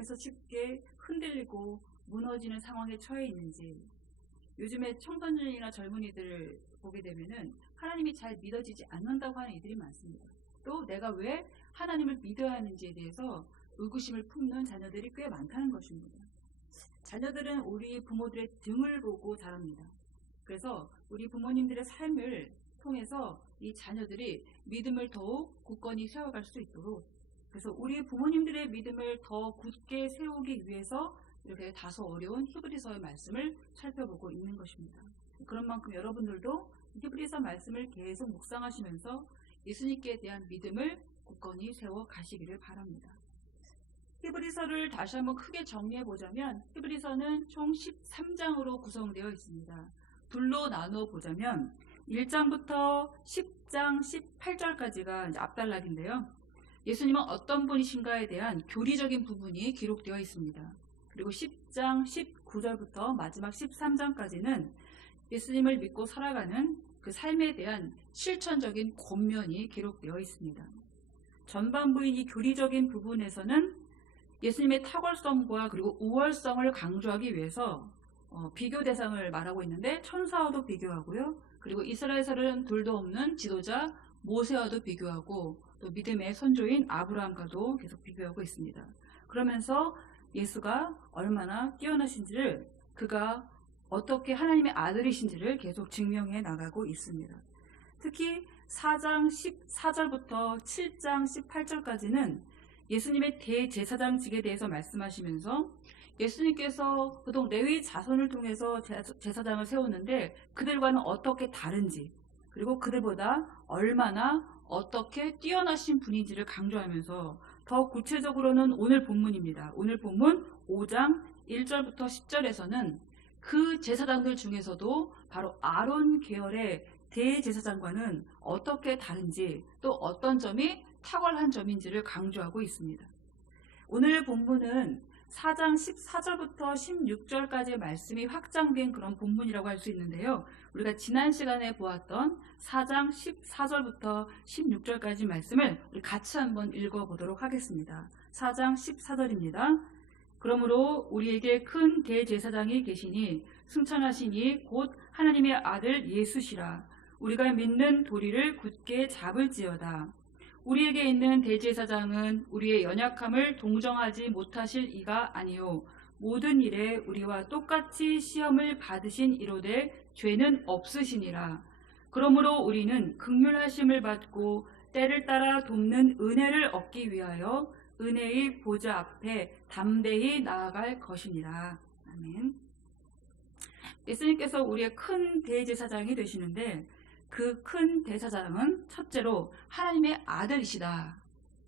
믿음에서 쉽게 흔들리고 무너지는 상황에 처해 있는지, 요즘에 청소년이나 젊은이들을 보게 되면은 하나님이 잘 믿어지지 않는다고 하는 이들이 많습니다. 또 내가 왜 하나님을 믿어야 하는지에 대해서 의구심을 품는 자녀들이 꽤 많다는 것입니다. 자녀들은 우리 부모들의 등을 보고 자랍니다. 그래서 우리 부모님들의 삶을 통해서 이 자녀들이 믿음을 더욱 굳건히 세워갈 수 있도록, 그래서 우리 부모님들의 믿음을 더 굳게 세우기 위해서 이렇게 다소 어려운 히브리서의 말씀을 살펴보고 있는 것입니다. 그런 만큼 여러분들도 히브리서 말씀을 계속 묵상하시면서 예수님께 대한 믿음을 굳건히 세워 가시기를 바랍니다. 히브리서를 다시 한번 크게 정리해 보자면, 히브리서는 총 13장으로 구성되어 있습니다. 둘로 나누어 보자면 1장부터 10장 18절까지가 앞단락인데요. 예수님은 어떤 분이신가에 대한 교리적인 부분이 기록되어 있습니다. 그리고 10장 19절부터 마지막 13장까지는 예수님을 믿고 살아가는 그 삶에 대한 실천적인 권면이 기록되어 있습니다. 전반부인 이 교리적인 부분에서는 예수님의 탁월성과 그리고 우월성을 강조하기 위해서 비교 대상을 말하고 있는데, 천사와도 비교하고요. 그리고 이스라엘 사람들도 없는 지도자 모세와도 비교하고, 또 믿음의 선조인 아브라함과도 계속 비교하고 있습니다. 그러면서 예수가 얼마나 뛰어나신지를, 그가 어떻게 하나님의 아들이신지를 계속 증명해 나가고 있습니다. 특히 4장 14절부터 7장 18절까지는 예수님의 대제사장직에 대해서 말씀하시면서, 예수님께서 보통 레위 자손을 통해서 제사장을 세웠는데 그들과는 어떻게 다른지, 그리고 그들보다 얼마나 어떻게 뛰어나신 분인지를 강조하면서, 더 구체적으로는 오늘 본문입니다. 오늘 본문 5장 1절부터 10절에서는 그 제사장들 중에서도 바로 아론 계열의 대제사장과는 어떻게 다른지, 또 어떤 점이 탁월한 점인지를 강조하고 있습니다. 오늘 본문은 4장 14절부터 16절까지의 말씀이 확장된 그런 본문이라고 할 수 있는데요. 우리가 지난 시간에 보았던 4장 14절부터 16절까지 말씀을 우리 같이 한번 읽어보도록 하겠습니다. 4장 14절입니다. 그러므로 우리에게 큰 대제사장이 계시니 승천하시니 곧 하나님의 아들 예수시라. 우리가 믿는 도리를 굳게 잡을지어다. 우리에게 있는 대제사장은 우리의 연약함을 동정하지 못하실 이가 아니요 모든 일에 우리와 똑같이 시험을 받으신 이로되 죄는 없으시니라. 그러므로 우리는 긍휼하심을 받고 때를 따라 돕는 은혜를 얻기 위하여 은혜의 보좌 앞에 담대히 나아갈 것이니라. 아멘. 예수님께서 우리의 큰 대제사장이 되시는데, 그 큰 대제사장은 첫째로 하나님의 아들이시다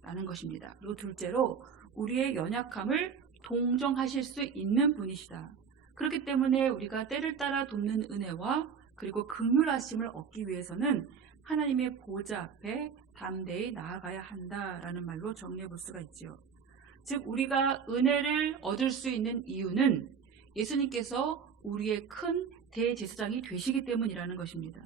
라는 것입니다. 그리고 둘째로 우리의 연약함을 동정하실 수 있는 분이시다. 그렇기 때문에 우리가 때를 따라 돕는 은혜와 그리고 긍휼하심을 얻기 위해서는 하나님의 보좌 앞에 담대히 나아가야 한다라는 말로 정리해 볼 수가 있지요. 즉 우리가 은혜를 얻을 수 있는 이유는 예수님께서 우리의 큰 대제사장이 되시기 때문이라는 것입니다.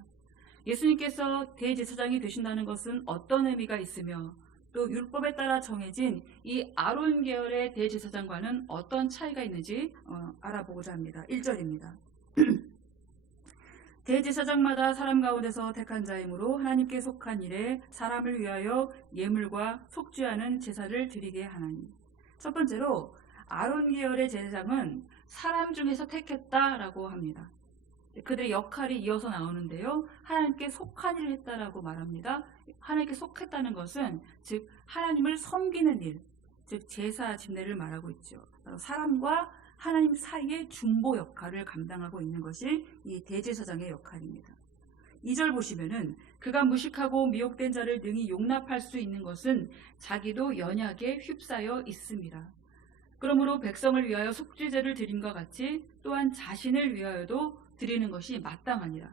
예수님께서 대제사장이 되신다는 것은 어떤 의미가 있으며, 또 율법에 따라 정해진 이 아론 계열의 대제사장과는 어떤 차이가 있는지 알아보고자 합니다. 1절입니다. 대제사장마다 사람 가운데서 택한 자이므로 하나님께 속한 일에 사람을 위하여 예물과 속죄하는 제사를 드리게 하나니. 첫 번째로 아론 계열의 제사장은 사람 중에서 택했다라고 합니다. 그들의 역할이 이어서 나오는데요. 하나님께 속한 일을 했다라고 말합니다. 하나님께 속했다는 것은 즉 하나님을 섬기는 일, 즉 제사 집례를 말하고 있죠. 사람과 하나님 사이의 중보 역할을 감당하고 있는 것이 이 대제사장의 역할입니다. 2절 보시면은 그가 무식하고 미혹된 자를 능히 용납할 수 있는 것은 자기도 연약에 휩싸여 있습니다. 그러므로 백성을 위하여 속죄제를 드림과 같이 또한 자신을 위하여도 드리는 것이 마땅하니라.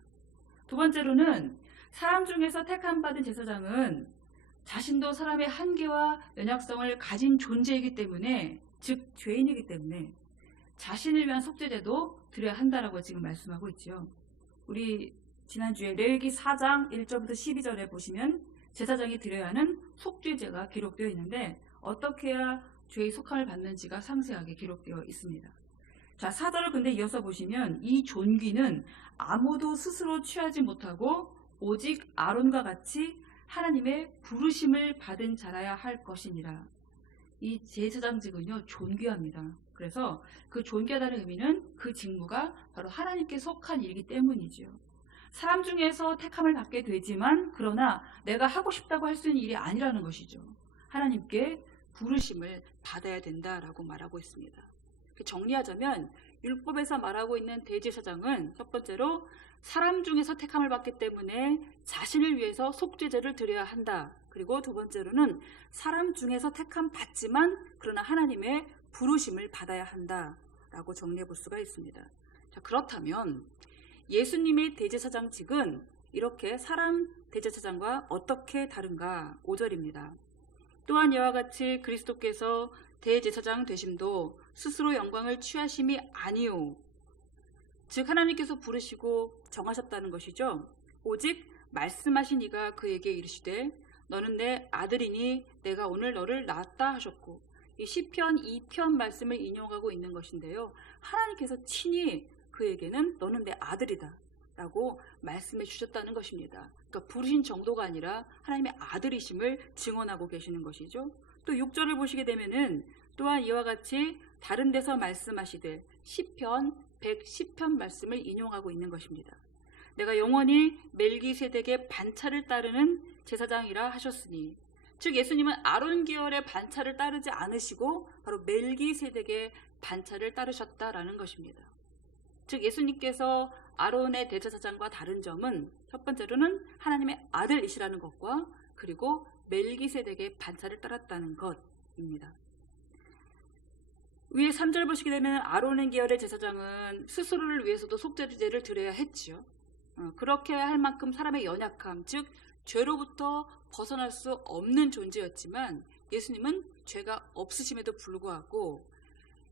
두 번째로는 사람 중에서 택함 받은 제사장은 자신도 사람의 한계와 연약성을 가진 존재이기 때문에, 즉 죄인이기 때문에 자신을 위한 속죄제도 드려야 한다라고 지금 말씀하고 있지요. 우리 지난주에 레위기 4장 1절부터 12절에 보시면 제사장이 드려야 하는 속죄제가 기록되어 있는데, 어떻게 해야 죄의 속함을 받는지가 상세하게 기록되어 있습니다. 자, 4절을 근데 이어서 보시면 이 존귀는 아무도 스스로 취하지 못하고 오직 아론과 같이 하나님의 부르심을 받은 자라야 할 것이니라. 이 제사장직은요, 존귀합니다. 그래서 그 존귀하다는 의미는 그 직무가 바로 하나님께 속한 일이기 때문이죠. 사람 중에서 택함을 받게 되지만 그러나 내가 하고 싶다고 할 수 있는 일이 아니라는 것이죠. 하나님께 부르심을 받아야 된다라고 말하고 있습니다. 정리하자면 율법에서 말하고 있는 대제사장은 첫 번째로 사람 중에서 택함을 받기 때문에 자신을 위해서 속죄제를 드려야 한다. 그리고 두 번째로는 사람 중에서 택함 받지만 그러나 하나님의 부르심을 받아야 한다라고 정리해 볼 수가 있습니다. 자, 그렇다면 예수님의 대제사장직은 이렇게 사람 대제사장과 어떻게 다른가? 5절입니다. 또한 이와 같이 그리스도께서 대제사장 되심도 스스로 영광을 취하심이 아니오. 즉 하나님께서 부르시고 정하셨다는 것이죠. 오직 말씀하신 이가 그에게 이르시되 너는 내 아들이니 내가 오늘 너를 낳았다 하셨고, 이 시편 2편 말씀을 인용하고 있는 것인데요. 하나님께서 친히 그에게는 너는 내 아들이다 라고 말씀해 주셨다는 것입니다. 그러니까 부르신 정도가 아니라 하나님의 아들이심을 증언하고 계시는 것이죠. 또 6절을 보시게 되면은 또한 이와 같이 다른 데서 말씀하시되 시편 110편 말씀을 인용하고 있는 것입니다. 내가 영원히 멜기세덱의 반차를 따르는 제사장이라 하셨으니, 즉 예수님은 아론 계열의 반차를 따르지 않으시고 바로 멜기세덱의 반차를 따르셨다라는 것입니다. 즉 예수님께서 아론의 대제사장과 다른 점은 첫 번째로는 하나님의 아들이시라는 것과 그리고 멜기세덱의 반차를 따랐다는 것입니다. 위에 3절 보시게 되면 아론의 계열의 제사장은 스스로를 위해서도 속죄제를 드려야 했지요. 그렇게 할 만큼 사람의 연약함, 즉 죄로부터 벗어날 수 없는 존재였지만 예수님은 죄가 없으심에도 불구하고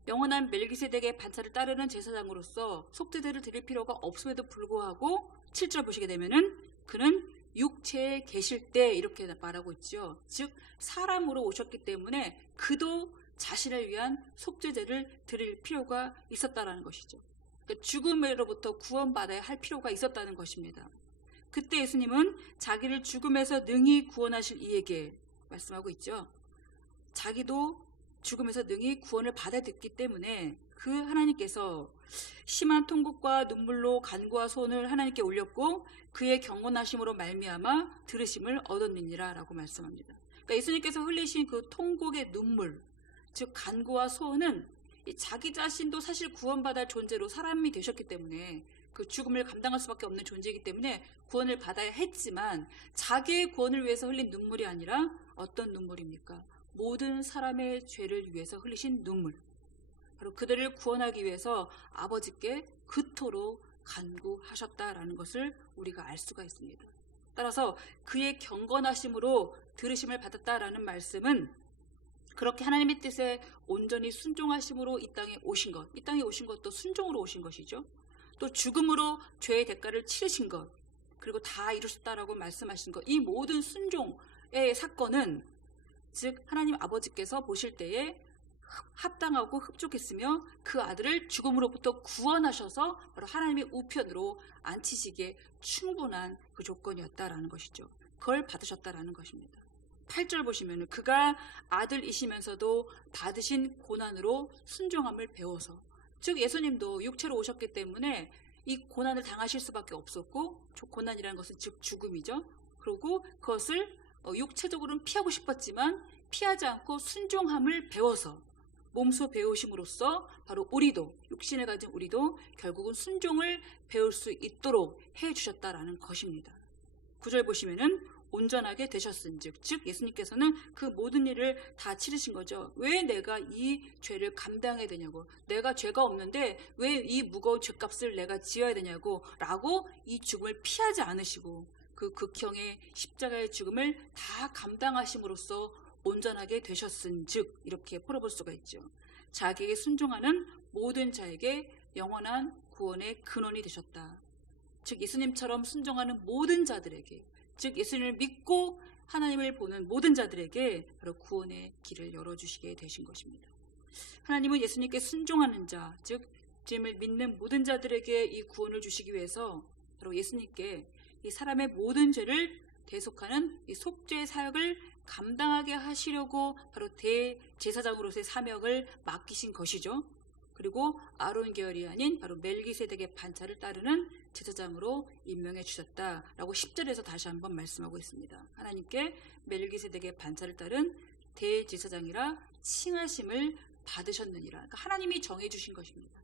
영원한 멜기세덱의 반차를 따르는 제사장으로서 속죄제를 드릴 필요가 없음에도 불구하고 7절 보시게 되면은 그는 육체에 계실 때 이렇게 말하고 있죠. 즉 사람으로 오셨기 때문에 그도 자신을 위한 속죄제를 드릴 필요가 있었다라는 것이죠. 그러니까 죽음으로부터 구원받아야 할 필요가 있었다는 것입니다. 그때 예수님은 자기를 죽음에서 능히 구원하실 이에게 말씀하고 있죠. 자기도 죽음에서 능히 구원을 받아듣기 때문에 그 하나님께서 심한 통곡과 눈물로 간구와 소원을 하나님께 올렸고 그의 경건하심으로 말미암아 들으심을 얻었느니라 라고 말씀합니다. 그러니까 예수님께서 흘리신 그 통곡의 눈물, 즉 간구와 소원은 자기 자신도 사실 구원받을 존재로 사람이 되셨기 때문에 그 죽음을 감당할 수밖에 없는 존재이기 때문에 구원을 받아야 했지만 자기의 구원을 위해서 흘린 눈물이 아니라 어떤 눈물입니까? 모든 사람의 죄를 위해서 흘리신 눈물, 바로 그들을 구원하기 위해서 아버지께 그토록 간구하셨다라는 것을 우리가 알 수가 있습니다. 따라서 그의 경건하심으로 들으심을 받았다라는 말씀은 그렇게 하나님의 뜻에 온전히 순종하심으로 이 땅에 오신 것, 이 땅에 오신 것도 순종으로 오신 것이죠. 또 죽음으로 죄의 대가를 치르신 것, 그리고 다 이루셨다라고 말씀하신 것, 이 모든 순종의 사건은 즉 하나님 아버지께서 보실 때에 합당하고 흡족했으며 그 아들을 죽음으로부터 구원하셔서 바로 하나님의 우편으로 앉히시기에 충분한 그 조건이었다라는 것이죠. 그걸 받으셨다라는 것입니다. 8절 보시면 그가 아들이시면서도 받으신 고난으로 순종함을 배워서, 즉 예수님도 육체로 오셨기 때문에 이 고난을 당하실 수밖에 없었고, 고난이라는 것은 즉 죽음이죠. 그리고 그것을 육체적으로는 피하고 싶었지만 피하지 않고 순종함을 배워서 몸소 배우심으로써 바로 우리도, 육신을 가진 우리도 결국은 순종을 배울 수 있도록 해주셨다라는 것입니다. 9절 보시면은 온전하게 되셨은즉, 즉 예수님께서는 그 모든 일을 다 치르신 거죠. 왜 내가 이 죄를 감당해야 되냐고, 내가 죄가 없는데 왜 이 무거운 죄값을 내가 지어야 되냐고 라고 이 죽음을 피하지 않으시고 그 극형의 십자가의 죽음을 다 감당하심으로써 온전하게 되셨은즉 이렇게 풀어볼 수가 있죠. 자기에게 순종하는 모든 자에게 영원한 구원의 근원이 되셨다. 즉 예수님처럼 순종하는 모든 자들에게, 즉 예수님을 믿고 하나님을 보는 모든 자들에게 바로 구원의 길을 열어주시게 되신 것입니다. 하나님은 예수님께 순종하는 자, 즉 주님을 믿는 모든 자들에게 이 구원을 주시기 위해서 바로 예수님께 이 사람의 모든 죄를 대속하는 이 속죄 사역을 감당하게 하시려고 바로 대제사장으로서의 사명을 맡기신 것이죠. 그리고 아론 계열이 아닌 바로 멜기세덱의 반차를 따르는 제사장으로 임명해 주셨다라고 10절에서 다시 한번 말씀하고 있습니다. 하나님께 멜기세덱의 반차를 따른 대제사장이라 칭하심을 받으셨느니라. 그러니까 하나님이 정해 주신 것입니다.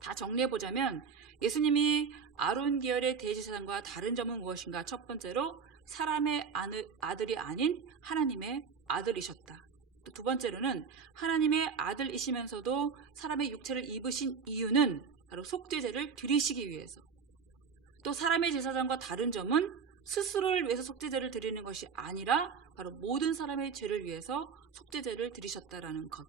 다 정리해 보자면 예수님이 아론 계열의 대제사장과 다른 점은 무엇인가? 첫 번째로 사람의 아들이 아닌 하나님의 아들이셨다. 또 두 번째로는 하나님의 아들이시면서도 사람의 육체를 입으신 이유는 바로 속죄제를 드리시기 위해서. 또 사람의 제사장과 다른 점은 스스로를 위해서 속죄제를 드리는 것이 아니라 바로 모든 사람의 죄를 위해서 속죄제를 드리셨다라는 것.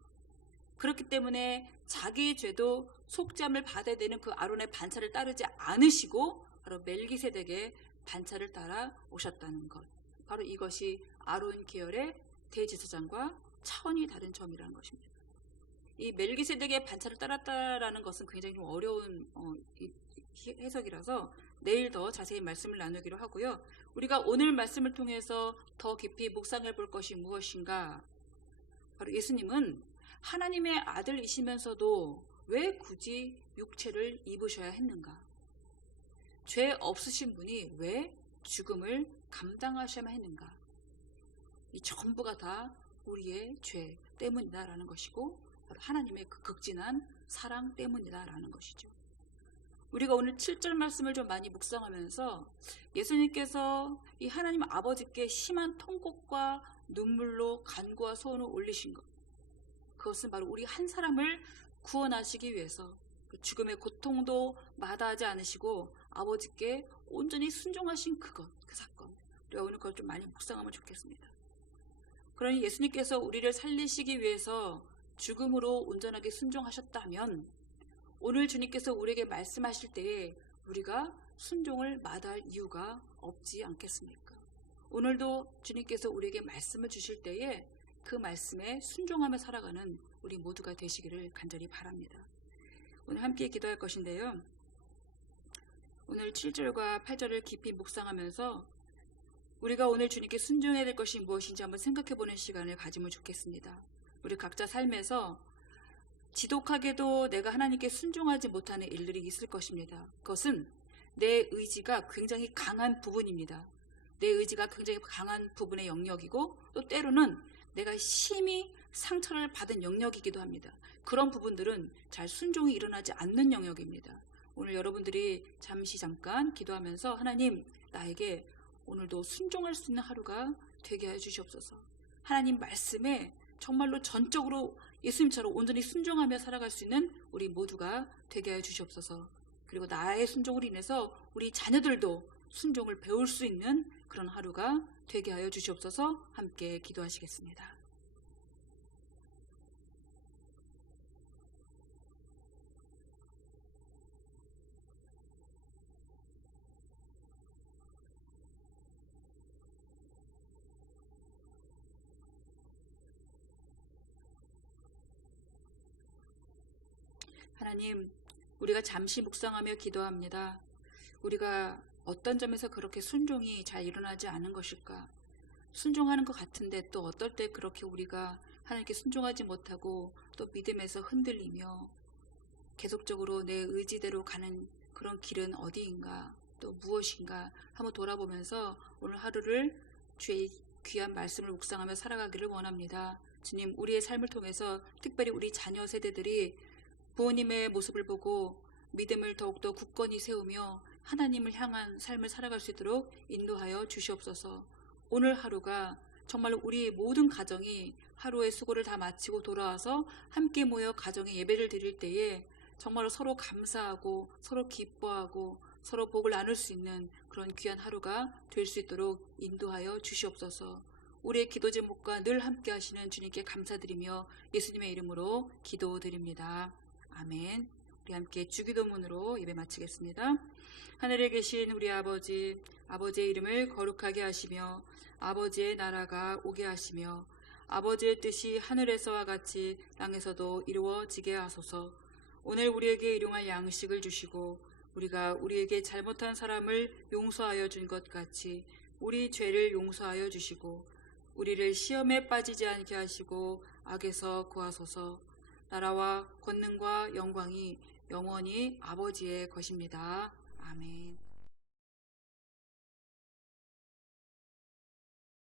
그렇기 때문에 자기의 죄도 속죄함을 받아야 되는 그 아론의 반차를 따르지 않으시고 바로 멜기세덱의 반차를 따라 오셨다는 것. 바로 이것이 아론 계열의 대제사장과 차원이 다른 점이라는 것입니다. 이 멜기세덱의 반차를 따랐다라는 것은 굉장히 좀 어려운 해석이라서 내일 더 자세히 말씀을 나누기로 하고요. 우리가 오늘 말씀을 통해서 더 깊이 묵상해 볼 것이 무엇인가? 바로 예수님은 하나님의 아들이시면서도 왜 굳이 육체를 입으셔야 했는가? 죄 없으신 분이 왜 죽음을 감당하셔야만 했는가? 이 전부가 다 우리의 죄 때문이다라는 것이고 바로 하나님의 그 극진한 사랑 때문이다라는 것이죠. 우리가 오늘 7절 말씀을 좀 많이 묵상하면서 예수님께서 이 하나님 아버지께 심한 통곡과 눈물로 간구와 소원을 올리신 것, 그것은 바로 우리 한 사람을 구원하시기 위해서 그 죽음의 고통도 마다하지 않으시고 아버지께 온전히 순종하신 그 사건, 우리가 오늘 그걸 좀 많이 묵상하면 좋겠습니다. 그러니 예수님께서 우리를 살리시기 위해서 죽음으로 온전하게 순종하셨다면 오늘 주님께서 우리에게 말씀하실 때에 우리가 순종을 마다할 이유가 없지 않겠습니까? 오늘도 주님께서 우리에게 말씀을 주실 때에 그 말씀에 순종하며 살아가는 우리 모두가 되시기를 간절히 바랍니다. 오늘 함께 기도할 것인데요. 오늘 7절과 8절을 깊이 묵상하면서 우리가 오늘 주님께 순종해야 될 것이 무엇인지 한번 생각해보는 시간을 가지면 좋겠습니다. 우리 각자 삶에서 지독하게도 내가 하나님께 순종하지 못하는 일들이 있을 것입니다. 그것은 내 의지가 굉장히 강한 부분입니다. 내 의지가 굉장히 강한 부분의 영역이고 또 때로는 내가 심히 상처를 받은 영역이기도 합니다. 그런 부분들은 잘 순종이 일어나지 않는 영역입니다. 오늘 여러분들이 잠깐 기도하면서 하나님, 나에게 오늘도 순종할 수 있는 하루가 되게 해 주시옵소서. 하나님 말씀에 정말로 전적으로 예수님처럼 온전히 순종하며 살아갈 수 있는 우리 모두가 되게 해 주시옵소서. 그리고 나의 순종으로 인해서 우리 자녀들도 순종을 배울 수 있는 그런 하루가 되게 하여 주시옵소서. 함께 기도하시겠습니다. 하나님, 우리가 잠시 묵상하며 기도합니다. 우리가 어떤 점에서 그렇게 순종이 잘 일어나지 않은 것일까? 순종하는 것 같은데 또 어떨 때 그렇게 우리가 하나님께 순종하지 못하고 또 믿음에서 흔들리며 계속적으로 내 의지대로 가는 그런 길은 어디인가, 또 무엇인가 한번 돌아보면서 오늘 하루를 주의 귀한 말씀을 묵상하며 살아가기를 원합니다. 주님, 우리의 삶을 통해서 특별히 우리 자녀 세대들이 부모님의 모습을 보고 믿음을 더욱더 굳건히 세우며 하나님을 향한 삶을 살아갈 수 있도록 인도하여 주시옵소서. 오늘 하루가 정말로 우리의 모든 가정이 하루의 수고를 다 마치고 돌아와서 함께 모여 가정의 예배를 드릴 때에 정말로 서로 감사하고 서로 기뻐하고 서로 복을 나눌 수 있는 그런 귀한 하루가 될 수 있도록 인도하여 주시옵소서. 우리의 기도 제목과 늘 함께 하시는 주님께 감사드리며 예수님의 이름으로 기도드립니다. 아멘. 우리 함께 주기도문으로 예배 마치겠습니다. 하늘에 계신 우리 아버지, 아버지의 이름을 거룩하게 하시며 아버지의 나라가 오게 하시며 아버지의 뜻이 하늘에서와 같이 땅에서도 이루어지게 하소서. 오늘 우리에게 일용할 양식을 주시고 우리가 우리에게 잘못한 사람을 용서하여 준 것 같이 우리 죄를 용서하여 주시고 우리를 시험에 빠지지 않게 하시고 악에서 구하소서. 나라와 권능과 영광이 영원히 아버지의 것입니다. 아멘.